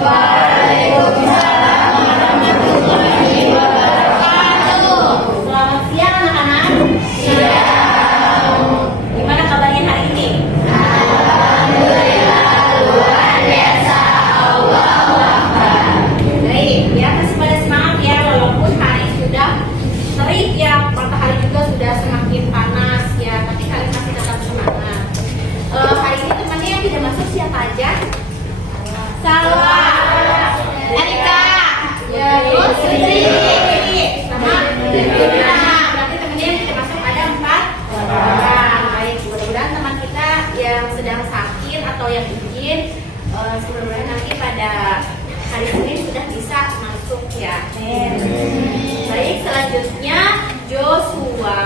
Waalaikumsalam warahmatullahi wabarakatuh. Selamat siang anak-anak. Siang. Gimana kabarnya hari ini? Alhamdulillah luar biasa. Allahu Akbar. Baik, ya masih pada semangat ya walaupun hari sudah terik ya, matahari juga sudah semakin panas ya, tapi kalian masih tetap semangat. Hari ini temannya yang tidak masuk siapa aja? Salwa, Erika, ya, terus Sri, sama Dina. Berarti temennya yang tidak masuk ada 4 orang. Baik, mudah-mudahan teman kita yang sedang sakit atau yang izin, mudah-mudahan nanti pada hari Senin sudah bisa masuk ya. Baik, selanjutnya Joshua.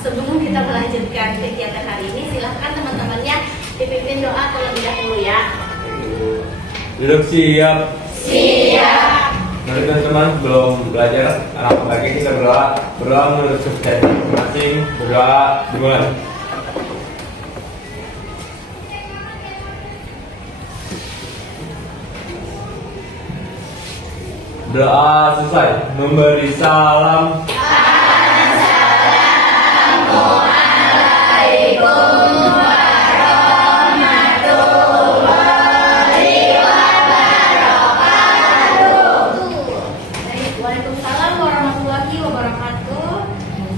Sebelum kita melanjutkan kegiatan hari ini, silahkan teman-temannya dipimpin doa terlebih dahulu ya. Duduk siap. Siap. Mari teman-teman belum belajar anak pagi kita berdoa menurut kebiasaan masing-masing. Berdoa dimulai. Doa selesai. Memberi salam. Assalamualaikum warahmatullahi wabarakatuh. Baik, waalaikumsalam warahmatullahi wabarakatuh.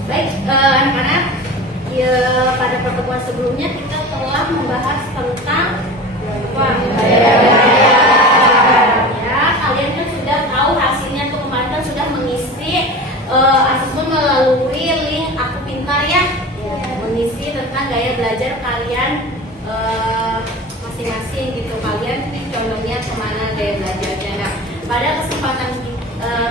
Baik, anak-anak, ya, pada pertemuan sebelumnya kita telah membahas tentang apa? Ya, kalian kan sudah tahu hasilnya tuh kemarin kan sudah mengisi asesmen melalui link Aku Pintar ya. Mengisi tentang gaya belajar kalian masing-masing gitu. Kalian contohnya kemana gaya belajarnya. Nah, pada kesempatan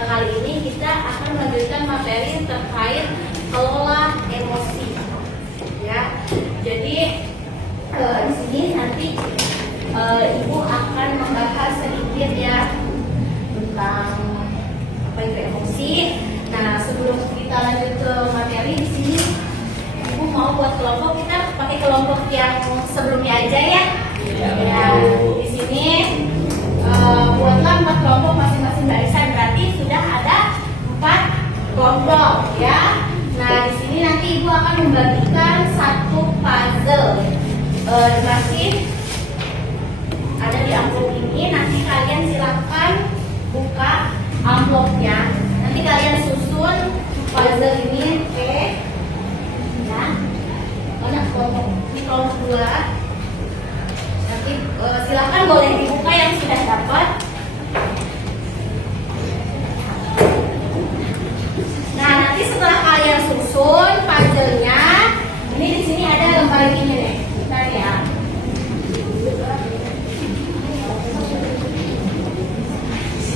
kali ini kita akan melanjutkan materi terkait kelola emosi. Ya, jadi di sini nanti Ibu akan membahas sedikit ya tentang apa itu emosi. Nah, sebelum kita lanjut ke materi di sini, Ibu mau buat kelompok, kita pakai kelompok yang sebelumnya aja ya. Ya, di sini buatlah 4 kelompok masing-masing barisan, berarti sudah ada 4 kelompok ya. Nah, di sini nanti Ibu akan membagikan 1 puzzle. Masih ada di amplop ini, nanti kalian silakan buka amplopnya. Nanti kalian susun puzzle ini, oke? Ya, mana kelompok ini kelompok 2. Nanti silakan boleh dibuka yang sudah dapat. Nah, nanti setelah kalian susun puzzle-nya, ini di sini ada lembar ini nih. Bentar ya.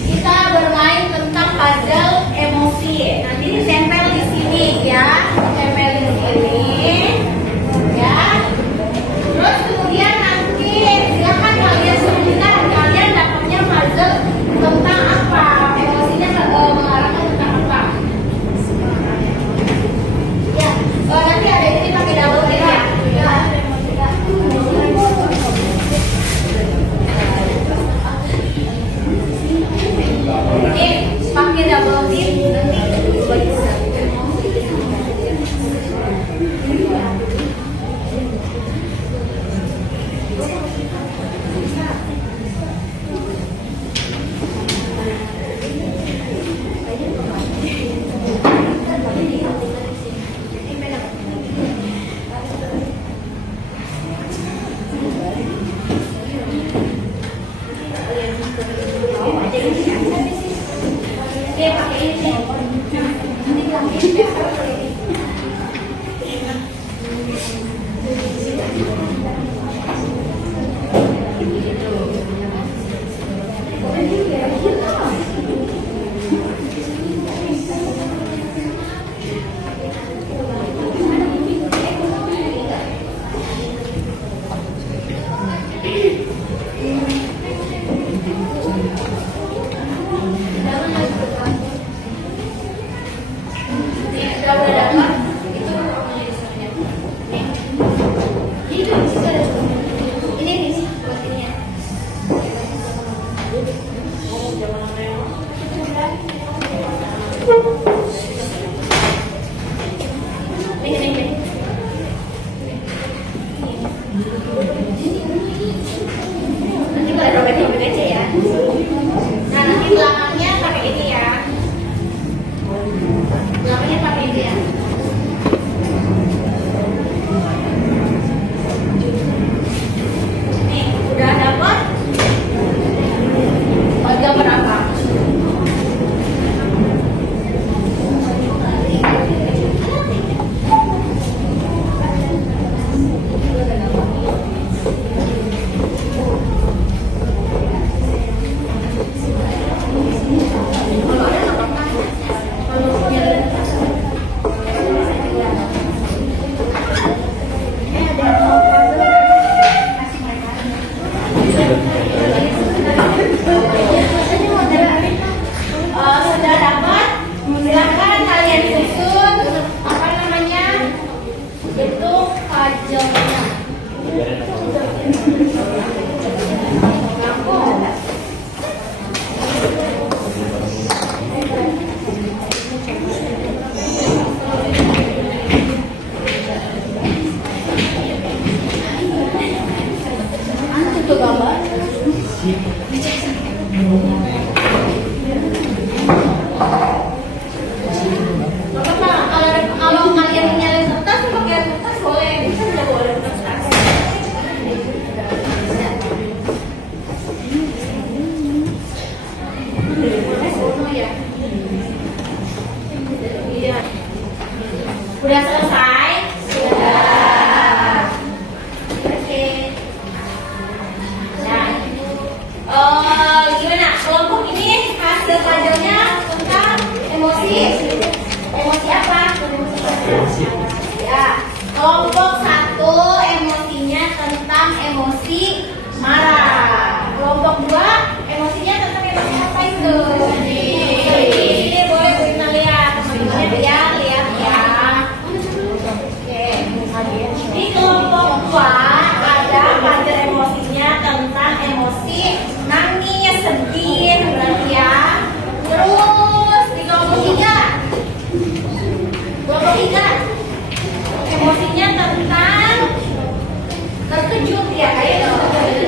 Kita bermain tentang puzzle emosi. Nanti ditempel di sini ya, tempel di sini, ya. Terus kemudian nanti silakan kalian sebutkan kalian dapatnya puzzle tentang apa, emosinya mengarahkan tentang apa. Ya, nanti ada ini pakai double tick ya. Ini pakai double tip Ini buat ini ya. Nih. Nanti boleh robek-robek aja ya. Nah, nanti belakangnya pakai ini ya. Belakangnya pakai ini ya. Nih, udah dapat? Bagian berapa? Sudah dapat, silakan kalian susun apa namanya bentuk pajelnya. Itu gambar. Kalau kalian nyalain kertas, pakai kertas boleh, bisa nggak boleh kertas. Ya. Iya. Udah selesai? Sudah. Oke. Nah, gimana? Kelompok ini hasil pajelnya tentang emosi. Emosi apa? Ya, kelompok 1 emosinya tentang emosi marah. Kelompok 2 emosinya tentang emosi apa itu? Ini boleh Bu Ina lihat. Teman-temannya lihat ya. Oke. Di kelompok 2 ada pajel emosinya tentang emosi nangis, sedih, berarti ya. Terus di kelompok 3 emosinya tentang terkejut ya, kayak terkejut.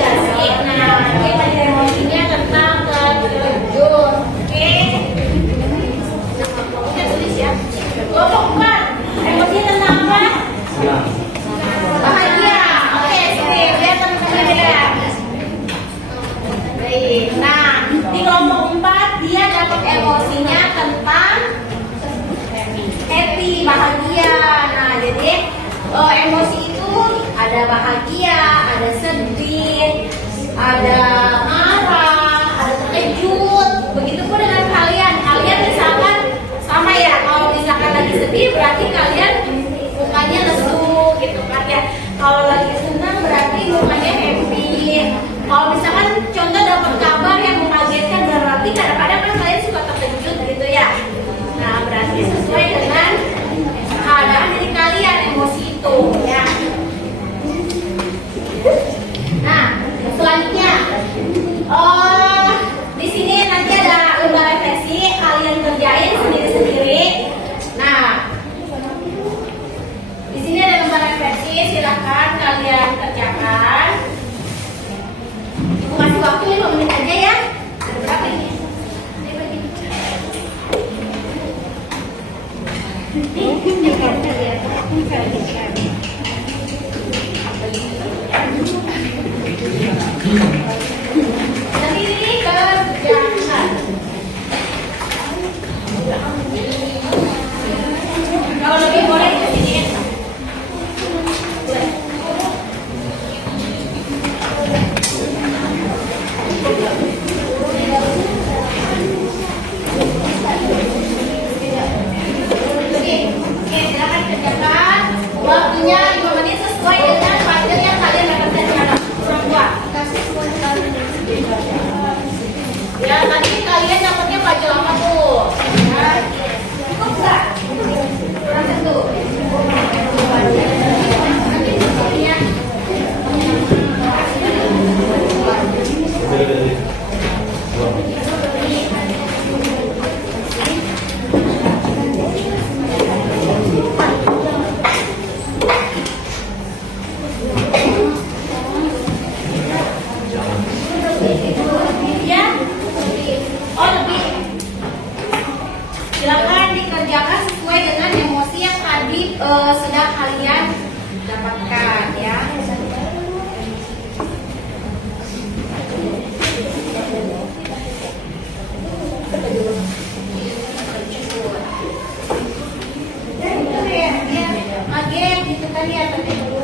Nah, kita emosinya tentang terkejut. Oke. Kita tulis ya. Kelompok 4 emosinya tentang apa? Bahagia. Oke, sini lihat teman-teman lihat. Baik. Nah, di kelompok 4 dia dapat emosinya tentang happy, bahagia. Nah, jadi emosi itu ada bahagia, ada sedih, ada marah, ada terkejut. Begitupun dengan kalian. Kalian misalkan sama ya, kalau misalkan lagi sedih berarti kalian mukanya lesu gitu kan ya. Kalau lagi senang berarti mukanya happy. Kalau misalkan contoh dapat kabar yang mengagetkan berarti kadang-kadang kan kalian suka terkejut gitu ya. Nah, berarti sesuai dengan keadaan diri kalian emosi itu ya. Nah, selanjutnya di sini nanti ada lembar refleksi, kalian kerjain sendiri-sendiri. Nah, di sini ada lembar refleksi, silakan kalian kerjakan. Aku kasih waktu 5 menit aja ya. Ada berapa ini? Nanti ini kerjakan. Kalau lebih boleh di sini. Waktunya 5 menit sesuai dengan pajak yang kalian dapatkan di mana? Orang tua. Ya, tadi kalian dapatnya pajak apa tuh? Ya, cukup nggak? Kurang satu. sedang kalian dapatkan ya. Kaget gitu kan ya, terkejut.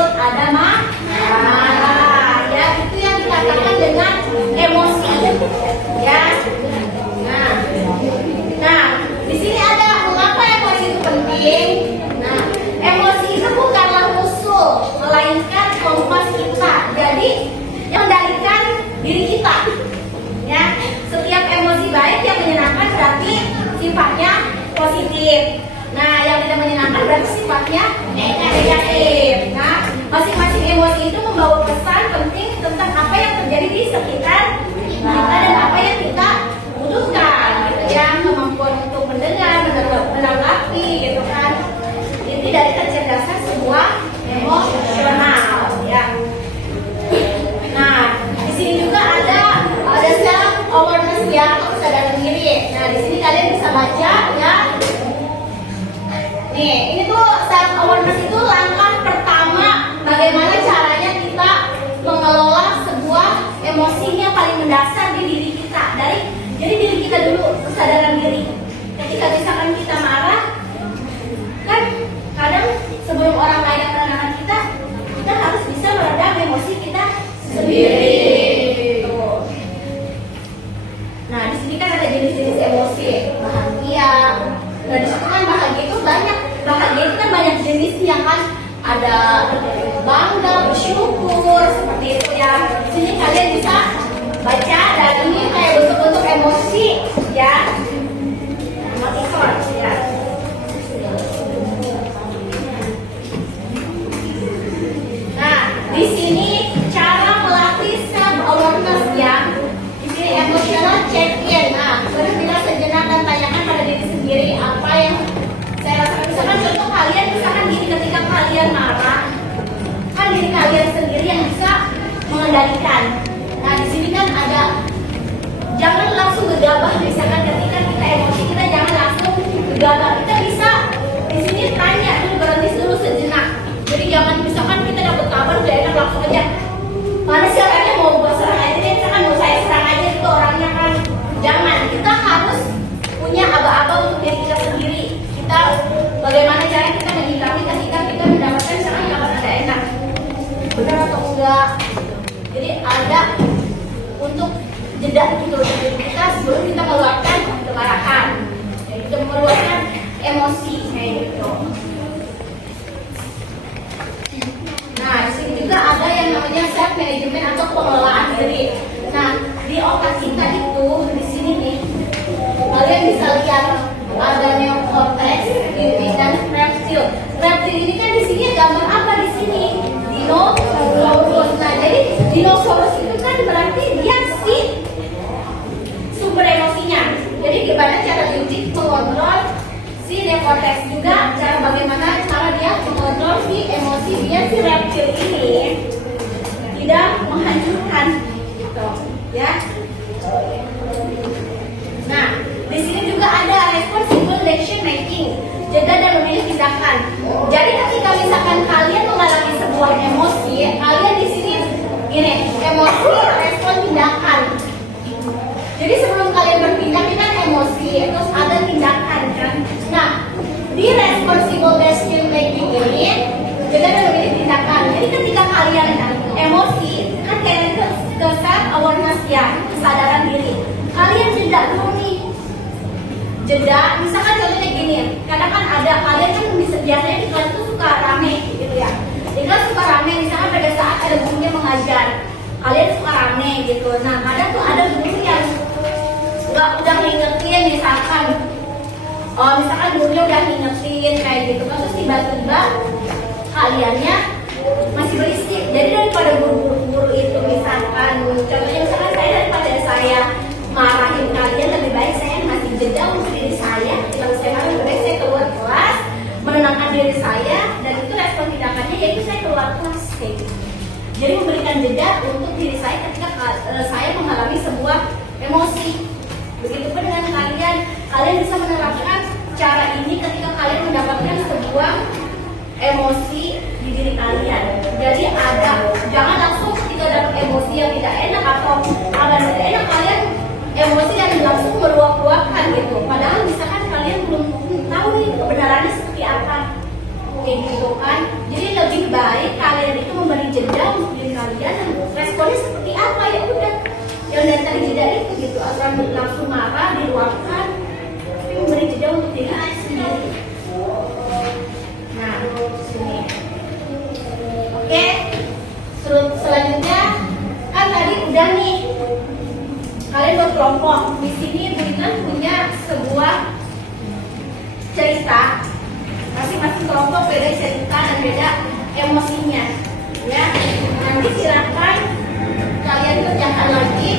takut, ada marah. Ya, itu yang dikatakan dengan emosi. Ya. Nah, di sini ada mengapa emosi itu penting. Nah, emosi itu bukanlah musuh, melainkan kompas kita. Jadi, yang mengendalikan diri kita. Ya, setiap emosi baik yang menyenangkan berarti sifatnya positif. Nah, yang tidak menyenangkan berarti sifatnya negatif. Nah, masing-masing emosi itu membawa pesan penting tentang apa yang terjadi di sekitar kita dan apa yang kita butuhkan, gitu ya. Kemampuan untuk mendengar, menanggapi, gitu kan. Ini dari kecerdasan sebuah emosional, ya. Nah, di sini juga ada self awareness ya, atau kesadaran diri. Nah, di sini kalian bisa baca ya. Nih, ini tuh self awareness itu langkah pertama bagaimana caranya kita mengelola sebuah emosi yang paling mendasar di diri kita. Jadi diri kita dulu, kesadaran diri. Ketika misalkan kita marah, kan kadang sebelum orang lain yang menenangkan kita harus bisa meredam emosi kita sendiri. Tuh. Nah, di sini kan ada jenis-jenis emosi, bahagia. Nah, di situ kan bahagia itu banyak. Bahagia itu kan banyak jenisnya kan. Ada bangga, bersyukur, seperti itu ya. Di sini kalian bisa baca dan ini kayak bentuk-bentuk emosi ya. Motivasi ya. Nah, di sini cara melatih self awareness ya. Di sini emotional check-in. Nah, berhentilah sejenak dan tanyakan pada diri sendiri apa yang saya rasakan. Misalkan contoh kalian, misalkan gini, ketika kalian marah, kan diri kalian sendiri yang bisa mengendalikan. Nah, di sini kan ada, jangan langsung gegabah. Misalkan ketika kita emosi, kita jangan langsung gegabah. Kita bisa di sini tanya dulu, berhenti dulu sejenak. Jadi jangan misalkan kita dapat kabar udah enak langsung aja. Mana sih orangnya mau gue serang aja deh, misalkan mau saya serang aja itu orangnya kan. Jangan, kita harus punya aba-aba untuk diri kita sendiri. Kita bagaimana caranya kita menyikapi ketika kita mendapatkan misalkan kabar tidak enak. Benar atau enggak? Jadi ada untuk jeda gitu dari kita sebelum kita mengeluarkan kemarahan. Jadi kita mengeluarkan emosi kayak gitu. Nah, di sini juga ada yang namanya self management atau pengelolaan diri. Nah, di otak kita itu di sini nih, kalian bisa lihat ada neocortex, limbic dan reptil. Reptil ini kan di sini gambar apa di sini? Dinosaurus. Nah, jadi dinosaurus itu kan berarti dia si sumber emosinya. Jadi gimana cara limbic mengontrol si neocortex juga, cara bagaimana cara dia mengontrol si emosi biar si reptil ini tidak menghancurkan gitu ya. Nah, di sini juga ada responsible decision making, jeda dan memilih tindakan. Jadi ketika misalkan kalian mengalami sebuah emosi, kalian di sini gini, emosi, respon, tindakan. Jadi sebelum kalian bertindak ini kan emosi, terus ada tindakan kan. Nah, di responsible decision making ini jeda dan memilih tindakan. Jadi ketika kalian emosi, kan kalian ke self awareness ya, kesadaran diri. Kalian jeda dulu nih. Jeda, misalkan contohnya gini, kadang kan ada kalian kan biasanya di kelas itu suka rame gitu ya. Di kelas suka rame, misalkan pada saat ada gurunya mengajar, kalian suka rame gitu. Nah, kadang tuh ada guru yang udah ngingetin misalkan, misalkan gurunya udah ngingetin kayak gitu, terus tiba-tiba kaliannya masih berisik. Jadi daripada guru itu misalkan, contohnya misalkan daripada saya marahin kalian, lebih baik saya ngasih jeda untuk diri saya. Kalau saya marah, lebih baik saya keluar kelas, menenangkan diri saya, dan itu respon tindakannya yaitu saya keluar kelas kayak gitu. Jadi memberikan jeda untuk diri saya ketika saya mengalami sebuah emosi. Begitupun dengan kalian bisa menerapkan cara ini ketika kalian mendapatkan sebuah emosi di diri kalian. Jadi jangan langsung ketika dapat emosi yang tidak enak atau kabar tidak enak, kalian emosi dan langsung meluap-luapkan gitu. Padahal misalkan kalian belum tahu nih kebenarannya seperti apa. kayak gitu kan. Jadi lebih baik kalian itu memberi jeda untuk diri kalian dan responnya seperti apa, ya udah yang dari tadi jeda itu gitu, agar langsung marah diluapkan, tapi memberi jeda untuk diri sendiri. Nah, sini. Oke, selanjutnya kan tadi udah nih kalian berkelompok. Di sini Bu Intan punya sebuah cerita, masing-masing kelompok beda cerita dan beda emosinya, ya. Nanti silakan kalian kerjakan lagi